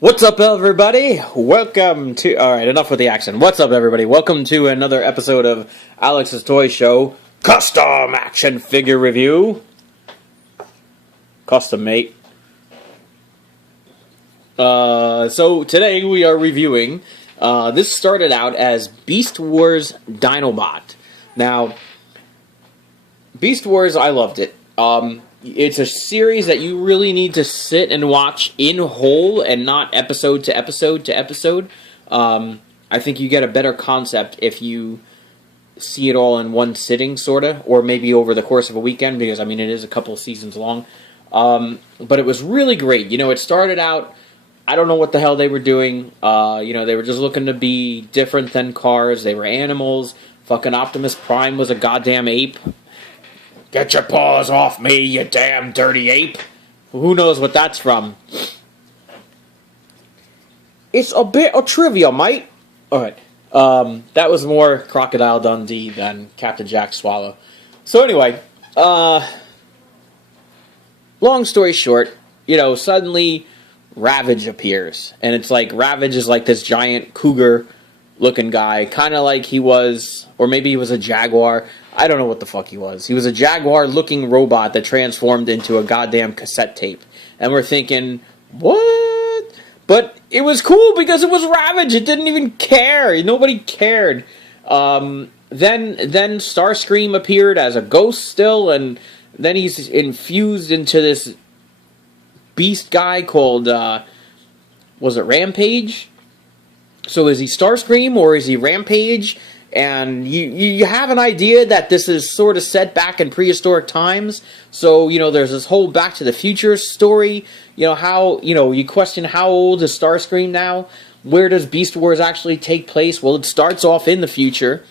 What's up, everybody? Welcome to... Alright, enough with the accent. What's up, everybody? Welcome to another episode of Alex's Toy Show. Custom Action Figure Review. Custom, mate. So, today we are reviewing... this started out as Beast Wars Dinobot. Now, Beast Wars, I loved it. It's a series that you really need to sit and watch in whole and not episode to episode to episode. I think you get a better concept if you see it all in one sitting, sorta, or maybe over the course of a weekend, because, I mean, it is a couple of seasons long. But it was really great. You know, it started out, I don't know what the hell they were doing. They were just looking to be different than cars. They were animals. Fucking Optimus Prime was a goddamn ape. Get your paws off me, you damn dirty ape. Who knows what that's from? It's a bit of trivia, mate. Alright. That was more Crocodile Dundee than Captain Jack Swallow. So anyway, long story short, suddenly Ravage appears. And it's like, Ravage is like this giant cougar-looking guy. Kind of like he was, or maybe he was a jaguar. I don't know what the fuck he was. He was a jaguar-looking robot that transformed into a goddamn cassette tape. And we're thinking, what? But it was cool because it was Ravage. It didn't even care. Nobody cared. Then Starscream appeared as a ghost still, and then he's infused into this beast guy called, was it Rampage? So is he Starscream or is he Rampage? And you have an idea that this is sort of set back in prehistoric times. So, there's this whole Back to the Future story. You question how old is Starscream now? Where does Beast Wars actually take place? Well, it starts off in the future,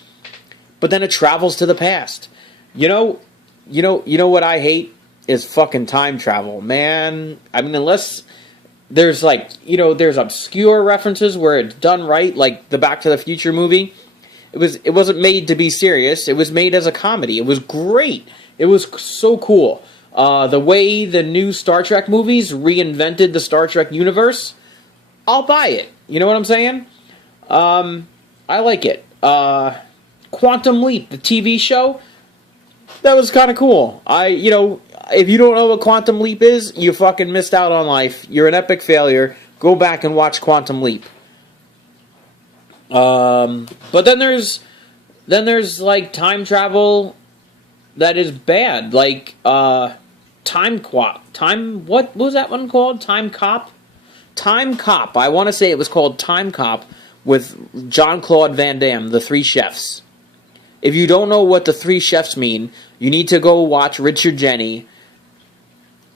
but then it travels to the past. You know what I hate is fucking time travel, man. I mean, unless there's there's obscure references where it's done right, like the Back to the Future movie. It wasn't made to be serious. It was made as a comedy. It was great. It was so cool. The way the new Star Trek movies reinvented the Star Trek universe, I'll buy it. You know what I'm saying? I like it. Quantum Leap, the TV show, that was kind of cool. If you don't know what Quantum Leap is, you fucking missed out on life. You're an epic failure. Go back and watch Quantum Leap. But then there's like time travel that is bad, like what was that one called? Time Cop. I want to say it was called Time Cop with Jean-Claude Van Damme, the Three Chefs. If you don't know what the Three Chefs mean, you need to go watch Richard Jeni.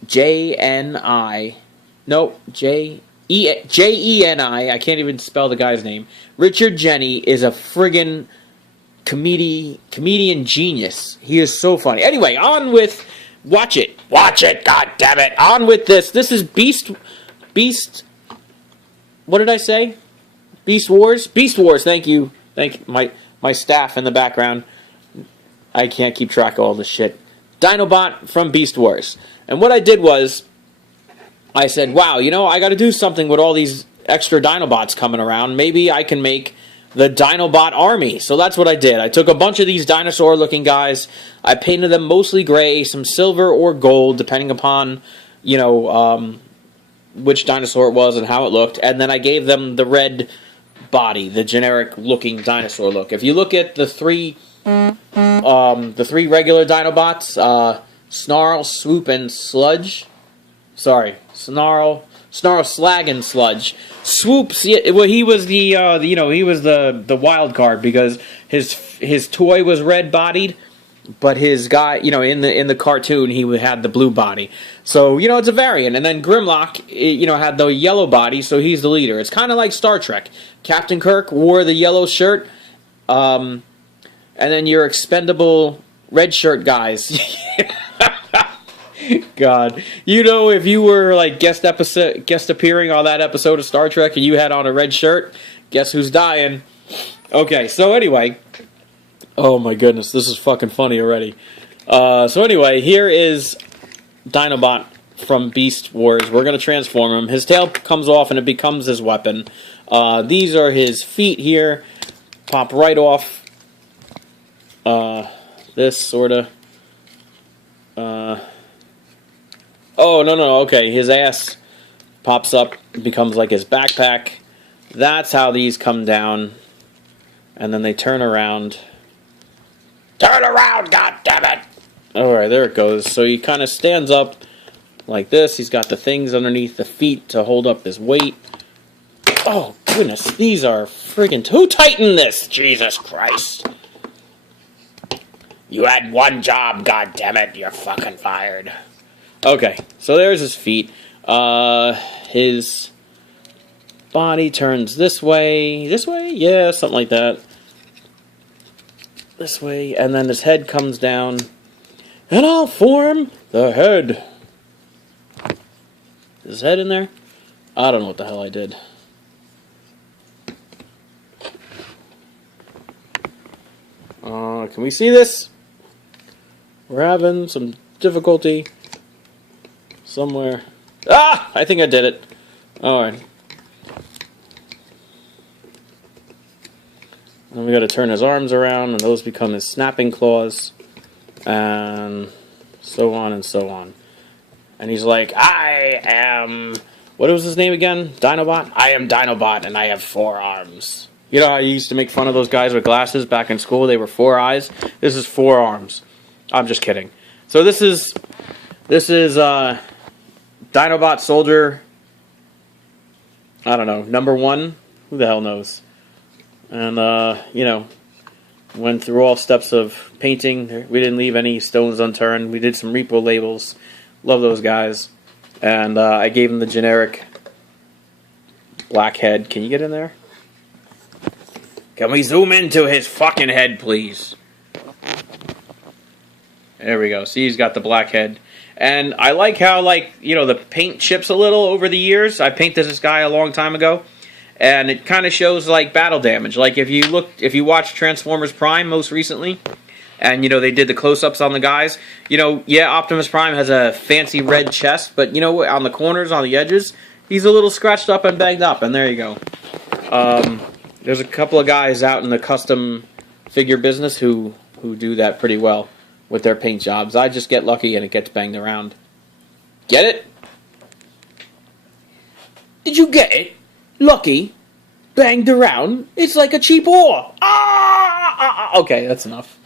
Jeni. I can't even spell the guy's name. Richard Jeni is a friggin' comedian genius. He is so funny. Anyway, on with... Watch it, god damn it. On with this. This is Beast... What did I say? Beast Wars? Beast Wars, thank you. Thank you. My staff in the background. I can't keep track of all this shit. Dinobot from Beast Wars. And what I did was... I said, wow, I got to do something with all these extra Dinobots coming around. Maybe I can make the Dinobot army. So that's what I did. I took a bunch of these dinosaur-looking guys. I painted them mostly gray, some silver or gold, depending upon, which dinosaur it was and how it looked. And then I gave them the red body, the generic-looking dinosaur look. If you look at the three regular Dinobots, Snarl, Swoop, and Sludge... Sorry, Snarl, Slag, and Sludge. Swoops, he was the wild card because his toy was red bodied, but his guy, in the cartoon he had the blue body. So it's a variant. And then Grimlock, had the yellow body, so he's the leader. It's kind of like Star Trek. Captain Kirk wore the yellow shirt, and then your expendable red shirt guys. God, if you were like guest appearing on that episode of Star Trek and you had on a red shirt, guess who's dying? Okay, so anyway, oh my goodness, this is fucking funny already. So anyway, here is Dinobot from Beast Wars. We're going to transform him. His tail comes off and it becomes his weapon. These are his feet here. Pop right off. This sort of. Oh, no, okay. His ass pops up, becomes like his backpack. That's how these come down. And then they turn around. Turn around, goddammit! Alright, there it goes. So he kind of stands up like this. He's got the things underneath the feet to hold up his weight. Oh, goodness. These are friggin' who tightened this? Jesus Christ. You had one job, goddammit. You're fucking fired. Okay, so there's his feet. His body turns this way. This way? Yeah, something like that. This way, and then his head comes down. And I'll form the head. Is his head in there? I don't know what the hell I did. Can we see this? We're having some difficulty somewhere. Ah! I think I did it. Alright. And we got to turn his arms around, and those become his snapping claws. And so on and so on. And he's like, I am... What was his name again? Dinobot? I am Dinobot, and I have 4 arms. You know how you used to make fun of those guys with glasses back in school? They were 4 eyes? This is 4 arms. I'm just kidding. So this is Dinobot Soldier, I don't know, number 1? Who the hell knows? And, you know, went through all steps of painting. We didn't leave any stones unturned. We did some repo labels. Love those guys. And I gave him the generic black head. Can you get in there? Can we zoom into his fucking head, please? There we go. See, he's got the black head. And I like how, like, you know, the paint chips a little over the years. I painted this guy a long time ago. And it kind of shows, like, battle damage. Like, if you watched Transformers Prime most recently, and, you know, they did the close-ups on the guys, you know, yeah, Optimus Prime has a fancy red chest, but, you know, on the corners, on the edges, he's a little scratched up and banged up, and there you go. There's a couple of guys out in the custom figure business who do that pretty well with their paint jobs. I just get lucky and it gets banged around. Get it? Did you get it? Lucky? Banged around? It's like a cheap whore. Okay, that's enough.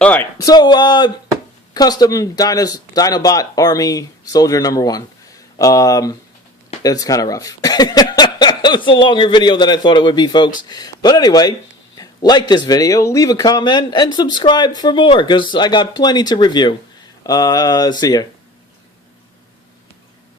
Alright, so, custom Dinobot Army Soldier number 1. It's kind of rough. It's a longer video than I thought it would be, folks. But anyway, like this video, leave a comment, and subscribe for more, because I got plenty to review. See ya.